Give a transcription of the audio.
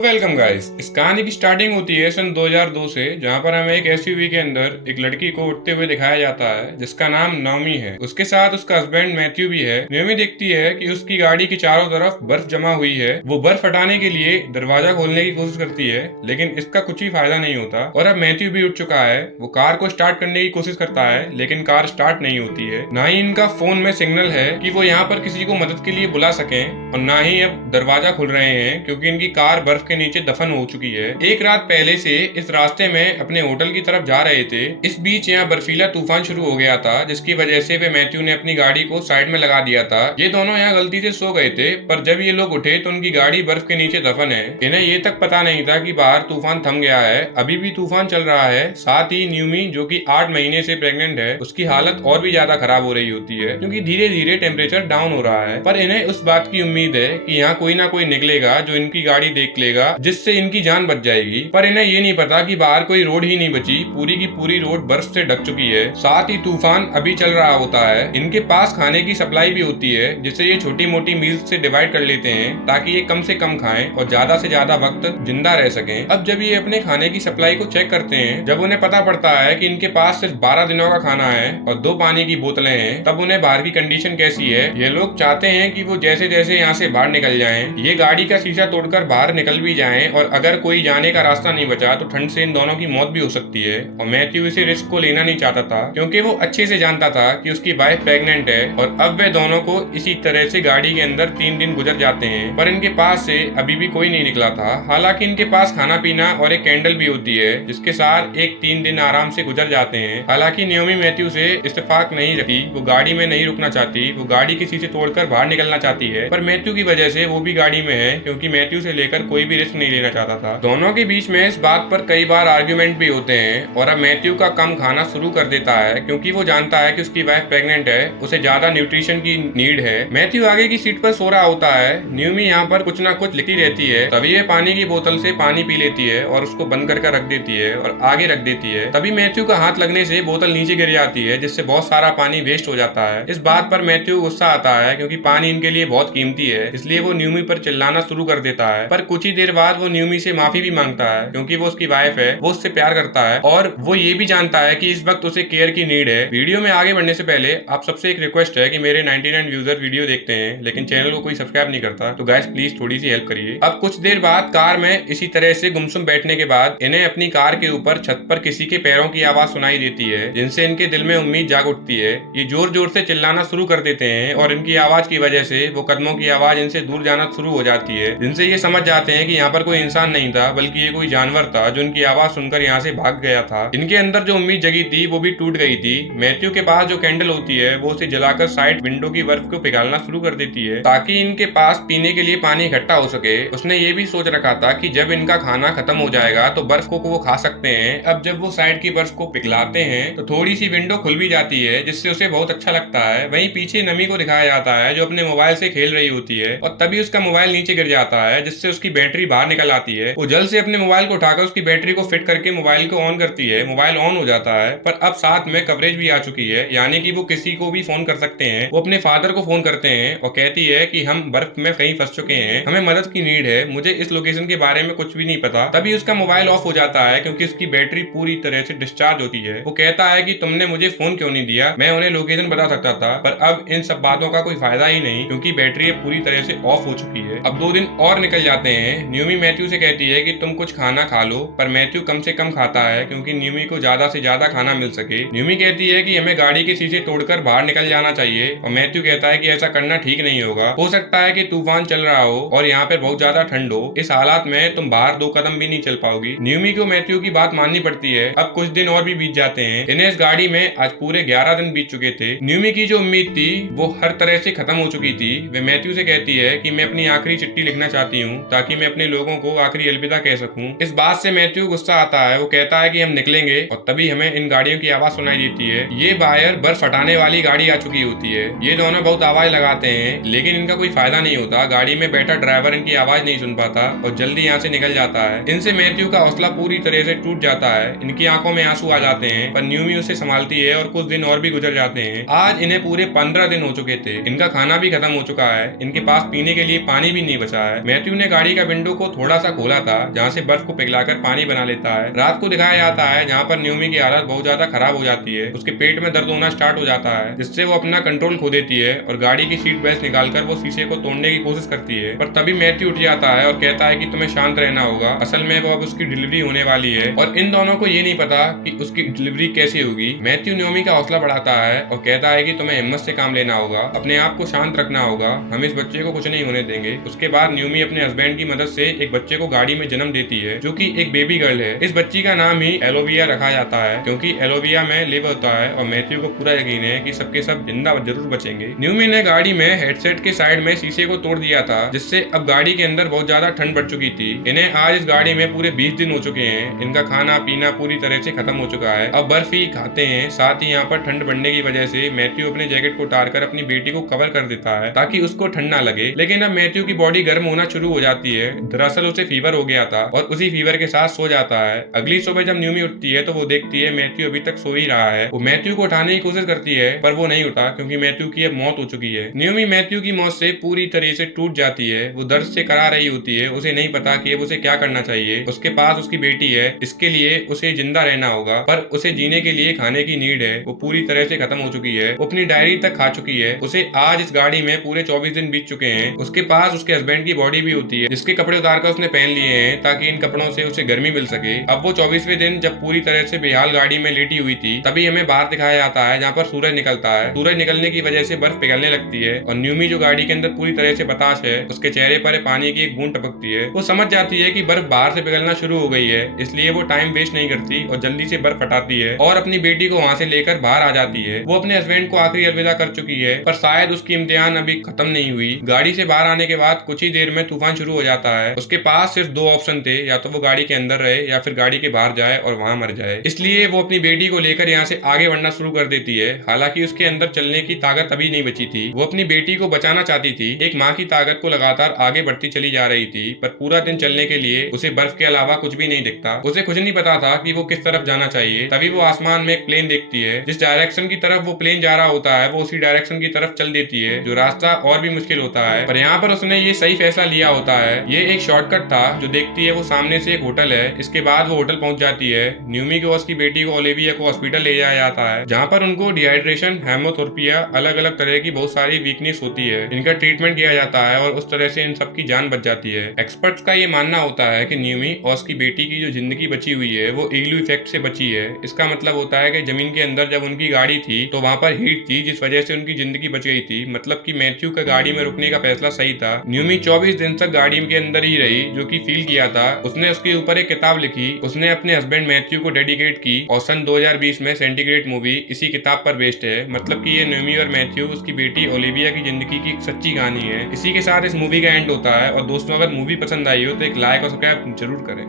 Welcome guys. इस कहानी की स्टार्टिंग होती है सन 2002 से, जहां पर हमें एक एसयूवी के अंदर एक लड़की को उठते हुए दिखाया जाता है जिसका नाम नौमी है। उसके साथ उसका हस्बैंड मैथ्यू भी है। नौमी देखती है कि उसकी गाड़ी की चारों तरफ बर्फ जमा हुई है। वो बर्फ हटाने के लिए दरवाजा खोलने की कोशिश करती है, लेकिन इसका कुछ ही फायदा नहीं होता और अब मैथ्यू भी उठ चुका है। वो कार को स्टार्ट करने की कोशिश करता है, लेकिन कार स्टार्ट नहीं होती है। ना ही इनका फोन में सिग्नल है कि वो यहाँ पर किसी को मदद के लिए बुला सके, और ना ही अब दरवाजा खुल रहे हैं क्योंकि इनकी कार बर्फ के नीचे दफन हो चुकी है। एक रात पहले से इस रास्ते में अपने होटल की तरफ जा रहे थे। इस बीच यहाँ बर्फीला तूफान शुरू हो गया था, जिसकी वजह से वे मैथ्यू ने अपनी गाड़ी को साइड में लगा दिया था। ये दोनों यहाँ गलती से सो गए थे, पर जब ये लोग उठे तो उनकी गाड़ी बर्फ के नीचे दफन है। इन्हें ये तक पता नहीं था कि बाहर तूफान थम गया है, अभी भी तूफान चल रहा है। साथ ही न्यूमी जो कि 8 महीने से प्रेग्नेंट है, उसकी हालत और भी ज्यादा खराब हो रही होती है क्योंकि धीरे धीरे टेम्परेचर डाउन हो रहा है। पर इन्हें उस बात की उम्मीद है कि यहाँ कोई ना कोई निकलेगा जो इनकी गाड़ी देख लेगा, जिससे इनकी जान बच जाएगी। पर इन्हें ये नहीं पता कि बाहर कोई रोड ही नहीं बची, पूरी की पूरी रोड बर्फ से ढक चुकी है। साथ ही तूफान अभी चल रहा होता है। इनके पास खाने की सप्लाई भी होती है, जिसे ये छोटी मोटी मील्स से डिवाइड कर लेते हैं ताकि ये कम से कम खाएं और ज्यादा से ज्यादा वक्त जिंदा रह सकें। अब जब ये अपने खाने की सप्लाई को चेक करते हैं, जब उन्हें पता पड़ता है कि इनके पास सिर्फ 12 दिनों का खाना है और 2 पानी की बोतलें हैं, तब उन्हें बाहर की कंडीशन कैसी है। ये लोग चाहते हैं कि वो जैसे जैसे यहाँ से बाहर निकल जाएं, ये गाड़ी का शीशा तोड़कर बाहर निकल भी जाएं, और अगर कोई जाने का रास्ता नहीं बचा तो ठंड से इन दोनों की मौत भी हो सकती है। और मैथ्यू इसे रिस्क को लेना नहीं चाहता था क्योंकि वो अच्छे से जानता था कि उसकी वाइफ प्रेग्नेंट है। और अब वे दोनों को इसी तरह से गाड़ी के अंदर 3 दिन गुजर जाते हैं, पर इनके पास से अभी भी कोई नहीं निकला था। हालांकि इनके पास खाना पीना और एक कैंडल भी होती है, जिसके साथ एक 3 दिन आराम से गुजर जाते हैं। हालांकि न्योमी मैथ्यू से इत्तेफाक नहीं रखी, वो गाड़ी में नहीं रुकना चाहती, वो गाड़ी के शीशे तोड़कर बाहर निकलना चाहती है। पर मैथ्यू की वजह से वो भी गाड़ी में है क्योंकि मैथ्यू से लेकर कोई भी रिस्क नहीं लेना चाहता था। दोनों के बीच में इस बात पर कई बार आर्ग्यूमेंट भी होते हैं, और अब मैथ्यू का कम खाना शुरू कर देता है क्योंकि वो जानता है कि उसकी वाइफ प्रेग्नेंट है, उसे ज्यादा न्यूट्रिशन की नीड है। मैथ्यू आगे की सीट पर सो रहा होता है। न्यूमी यहाँ पर कुछ ना कुछ लिखती रहती है। तभी ये पानी की बोतल से पानी पी लेती है और उसको बंद करके रख देती है और आगे रख देती है। तभी मैथ्यू का हाथ लगने से बोतल नीचे गिर जाती है, जिससे बहुत सारा पानी वेस्ट हो जाता है। इस बात पर मैथ्यू को गुस्सा आता है क्योंकि पानी इनके लिए बहुत कीमती है, इसलिए वो न्यूमी पर चिल्लाना शुरू कर देता है। पर कुछ ही देर बाद वो न्यूमी से माफी भी मांगता है क्योंकि वो उसकी वाइफ है, वो उससे प्यार करता है और वो ये भी जानता है कि इस वक्त उसे केयर की नीड है। वीडियो में आगे बढ़ने से पहले आप सबसे एक रिक्वेस्ट है कि मेरे 99 यूजर वीडियो देखते हैं लेकिन चैनल को कोई सब्सक्राइब नहीं करता, तो गाइस प्लीज थोड़ी सी हेल्प करिए। अब कुछ देर बाद कार में इसी तरह से गुमसुम बैठने के बाद इन्हें अपनी कार के ऊपर छत पर किसी के पैरों की आवाज सुनाई देती है, जिनसे इनके दिल में उम्मीद जाग उठती है। ये जोर जोर से चिल्लाना शुरू कर देते हैं और इनकी आवाज की वजह से वो कदमों की आवाज इनसे दूर जाना शुरू हो जाती है, जिनसे ये समझ जाते हैं कि यहाँ पर कोई इंसान नहीं था बल्कि ये कोई जानवर था जो इनकी आवाज सुनकर यहाँ से भाग गया था। इनके अंदर जो उम्मीद जगी थी वो भी टूट गई थी। मैथ्यू के पास जो कैंडल होती है वो उसे जलाकर साइड विंडो की बर्फ को पिघालना शुरू कर देती है ताकि इनके पास पीने के लिए पानी इकट्ठा हो सके। उसने ये भी सोच रखा था कि जब इनका खाना खत्म हो जाएगा तो बर्फ को वो खा सकते हैं। अब जब वो साइड की बर्फ को पिघलाते हैं तो थोड़ी सी विंडो खुल भी जाती है, जिससे उसे बहुत अच्छा लगता है। वहीं पीछे नमी को दिखाया जाता है जो अपने मोबाइल से खेल रही होती है, और तभी उसका मोबाइल नीचे गिर जाता है, जिससे उसकी बैटरी बाहर निकल आती है। वो जल्द से अपने मोबाइल को उठाकर उसकी बैटरी को फिट करके मोबाइल को ऑन करती है। मोबाइल ऑन हो जाता है, पर अब साथ में कवरेज भी आ चुकी है, यानी कि वो किसी को भी फोन कर सकते हैं। वो अपने फादर को फोन करते हैं और कहती है कि हम बर्फ में कहीं फंस चुके हैं, हमें मदद की नीड है, मुझे इस लोकेशन के बारे में कुछ भी नहीं पता। तभी उसका मोबाइल ऑफ हो जाता है क्योंकि उसकी बैटरी पूरी तरह से डिस्चार्ज होती है। वो कहता है कि तुमने मुझे फोन क्यों नहीं दिया, मैं उन्हें लोकेशन बता सकता था, पर अब इन सब बातों का कोई फायदा ही नहीं क्योंकि बैटरी पूरी तरह से ऑफ हो चुकी है। अब 2 दिन और निकल जाते हैं। न्यूमी मैथ्यू से कहती है कि तुम कुछ खाना खा लो, पर मैथ्यू कम से कम खाता है क्योंकि न्यूमी को ज्यादा से ज्यादा खाना मिल सके। न्यूमी कहती है कि हमें गाड़ी के शीशे तोड़कर बाहर निकल जाना चाहिए, और मैथ्यू कहता है कि ऐसा करना ठीक नहीं होगा, हो सकता है कि तूफान चल रहा हो और यहाँ पे बहुत ज्यादा ठंड हो, इस हालात में तुम बाहर 2 कदम भी नहीं चल पाओगी। न्यूमी को मैथ्यू की बात माननी पड़ती है। अब कुछ दिन और भी बीत जाते हैं। इन्हें इस गाड़ी में आज पूरे 11 दिन बीत चुके थे। न्यूमी की जो उम्मीद थी वो हर तरह से खत्म हो चुकी थी। वे मैथ्यू से कहती है कि मैं अपनी आखिरी चिट्ठी लिखना चाहती हूँ ताकि मैं अपने लोगों को आखिरी अलविदा कह सकूं। इस बात से मैथ्यू गुस्सा आता है। वो कहता है कि हम निकलेंगे, और तभी हमें इन गाड़ियों की आवाज सुनाई देती है। ये बाहर बर्फ हटाने वाली गाड़ी आ चुकी होती है। ये दोनों बहुत आवाज लगाते हैं लेकिन इनका कोई फायदा नहीं होता। गाड़ी में बैठा ड्राइवर इनकी आवाज नहीं सुन पाता और जल्दी यहाँ से निकल जाता है। इनसे मैथ्यू का हौसला पूरी तरह से टूट जाता है। इनकी आंखों में आंसू आ जाते हैं, पर न्यूमी उसे संभालती है और कुछ दिन और भी गुजर जाते हैं। आज इन्हें पूरे 15 दिन हो चुके थे। इनका खाना भी खत्म हो चुका है, इनके पास पीने के लिए पानी भी नहीं बचा है। मैथ्यू ने गाड़ी का विंडो विंडो को थोड़ा सा खोला था जहाँ से बर्फ को पिघलाकर पानी बना लेता है। रात को दिखाया जाता है जहाँ पर न्यूमी की हालत बहुत ज्यादा खराब हो जाती है। उसके पेट में दर्द होना स्टार्ट हो जाता है जिससे वो अपना कंट्रोल खो देती है और गाड़ी की सीट बेल्ट निकालकर वो शीशे को तोड़ने की कोशिश करती है। पर तभी मैथ्यू उठ जाता है और कहता है कि तुम्हें शांत रहना होगा, असल में वो अब उसकी डिलीवरी होने वाली है और इन दोनों को ये नहीं पता कि उसकी डिलीवरी कैसे होगी। मैथ्यू न्यूमी का हौसला बढ़ाता है और कहता है कि तुम्हें हिम्मत से काम लेना होगा, अपने आप को शांत रखना होगा, हम इस बच्चे को कुछ नहीं होने देंगे। उसके बाद न्यूमी अपने हस्बैंड की मदद से एक बच्चे को गाड़ी में जन्म देती है जो कि एक बेबी गर्ल है। इस बच्ची का नाम ही एलोविया रखा जाता है क्योंकि एलोविया में लिव होता है और मैथ्यू को पूरा यकीन है कि सबके सब जिंदा जरूर बचेंगे। न्यूमी ने गाड़ी में हेडसेट के साइड में शीशे को तोड़ दिया था जिससे अब गाड़ी के अंदर बहुत ज्यादा ठंड बढ़ चुकी थी। इन्हें आज इस गाड़ी में पूरे 20 दिन हो चुके हैं। इनका खाना पीना पूरी तरह से खत्म हो चुका है, अब बर्फ ही खाते हैं। साथ ही यहाँ पर ठंड बढ़ने की वजह से मैथ्यू अपने जैकेट को उतारकर अपनी बेटी को कवर कर देता है ताकि उसको ठंड ना लगे। लेकिन अब मैथ्यू की बॉडी गर्म होना शुरू हो जाती है। दरअसल उसे फीवर हो गया था और उसी फीवर के साथ सो जाता है। अगली सुबह जब न्यूमी उठती है तो वो देखती है मैथ्यू अभी तक सो ही रहा है। वो मैथ्यू को उठाने की कोशिश करती है पर वो नहीं उठा क्योंकि मैथ्यू की अब मौत हो चुकी है। न्यूमी मैथ्यू की मौत से पूरी तरह से टूट जाती है। वो दर्द से करा रही होती है, उसे नहीं पता कि अब उसे क्या करना चाहिए। उसके पास उसकी बेटी है, इसके लिए उसे जिंदा रहना होगा पर उसे जीने के लिए खाने की नीड है। वो पूरी तरह से खत्म हो चुकी है, वो अपनी डायरी तक खा चुकी है। उसे आज इस गाड़ी में पूरे 24 दिन बीत चुके हैं। उसके पास उसके हस्बैंड की बॉडी भी होती है जिसके कपड़े उतारकर उसने पहन लिए हैं ताकि इन कपड़ों से उसे गर्मी मिल सके। अब वो 24वें दिन जब पूरी तरह से बेहाल गाड़ी में लेटी हुई थी तभी हमें बाहर दिखाया जाता है जहाँ पर सूरज निकलता है। सूरज निकलने की वजह से बर्फ पिघलने लगती है और न्यूमी जो गाड़ी के अंदर पूरी तरह से बताश है, उसके चेहरे पर पानी की एक बूंद टपकती है। वो समझ जाती है कि बर्फ बाहर से पिघलना शुरू हो गई है, इसलिए वो टाइम वेस्ट नहीं करती और जल्दी से बर्फ हटाती है और अपनी बेटी को वहां से लेकर बाहर आ जाती है। वो अपने हस्बैंड को आखिरी अलविदा कर चुकी है पर शायद उसकी इम्तिहान अभी खत्म नहीं हुई। गाड़ी से बाहर आने के बाद कुछ ही देर में तूफान शुरू हो जाता है। उसके पास सिर्फ 2 ऑप्शन थे, या तो वो गाड़ी के अंदर रहे या फिर गाड़ी के बाहर जाए और वहां मर जाए। इसलिए वो अपनी बेटी को लेकर यहाँ से आगे बढ़ना शुरू कर देती है। हालांकि उसके अंदर चलने की ताकत अभी नहीं बची थी। वो अपनी बेटी को बचाना चाहती थी, एक माँ की ताकत को लगातार आगे बढ़ती चली जा रही थी पर पूरा दिन चलने के लिए उसे बर्फ के अलावा कुछ भी नहीं दिखता। उसे कुछ नहीं पता था कि वो किस तरफ जाना चाहिए। तभी वो आसमान में एक प्लेन देखती है। जिस डायरेक्शन की तरफ वो प्लेन जा रहा होता है वो उसी डायरेक्शन की तरफ चल देती है, जो रास्ता और भी मुश्किल होता है। पर यहाँ पर उसने ये सही फैसला लिया होता है। ये एक शॉर्टकट था। जो देखती है वो सामने से एक होटल है। इसके बाद वो होटल पहुंच जाती है। न्यूमी को उसकी बेटी को ओलिविया को हॉस्पिटल ले जाया जाता है जहाँ पर उनको डिहाइड्रेशन, हेमोथेरेपिया, अलग अलग तरह की बहुत सारी वीकनेस होती है। इनका ट्रीटमेंट किया जाता है और उस तरह से इन सबकी जान बच जाती है। एक्सपर्ट्स का ये मानना होता है कि न्यूमी और उसकी बेटी की जो जिंदगी बची हुई है वो इग्लू इफेक्ट से बची है। इसका मतलब होता है कि जमीन के अंदर जब उनकी गाड़ी थी तो वहां पर हीट थी जिस वजह से उनकी जिंदगी बच गई थी। मतलब कि मैथ्यू का गाड़ी में रुकने का फैसला सही था। न्यूमी 24 दिन तक गाड़ी के अंदर ही रही, जो कि फील किया था। उसने उसके ऊपर एक किताब लिखी, उसने अपने हस्बैंड मैथ्यू को डेडिकेट की और सन 2020 में सेंटीग्रेड मूवी इसी किताब पर बेस्ड है। मतलब कि ये न्यूमी और मैथ्यू, उसकी बेटी ओलिविया की जिंदगी की एक सच्ची कहानी है। इसी के साथ इस मूवी का एंड होता है। और दोस्तों, अगर मूवी पसंद आई हो तो एक लाइक और सब्सक्राइब जरूर करें।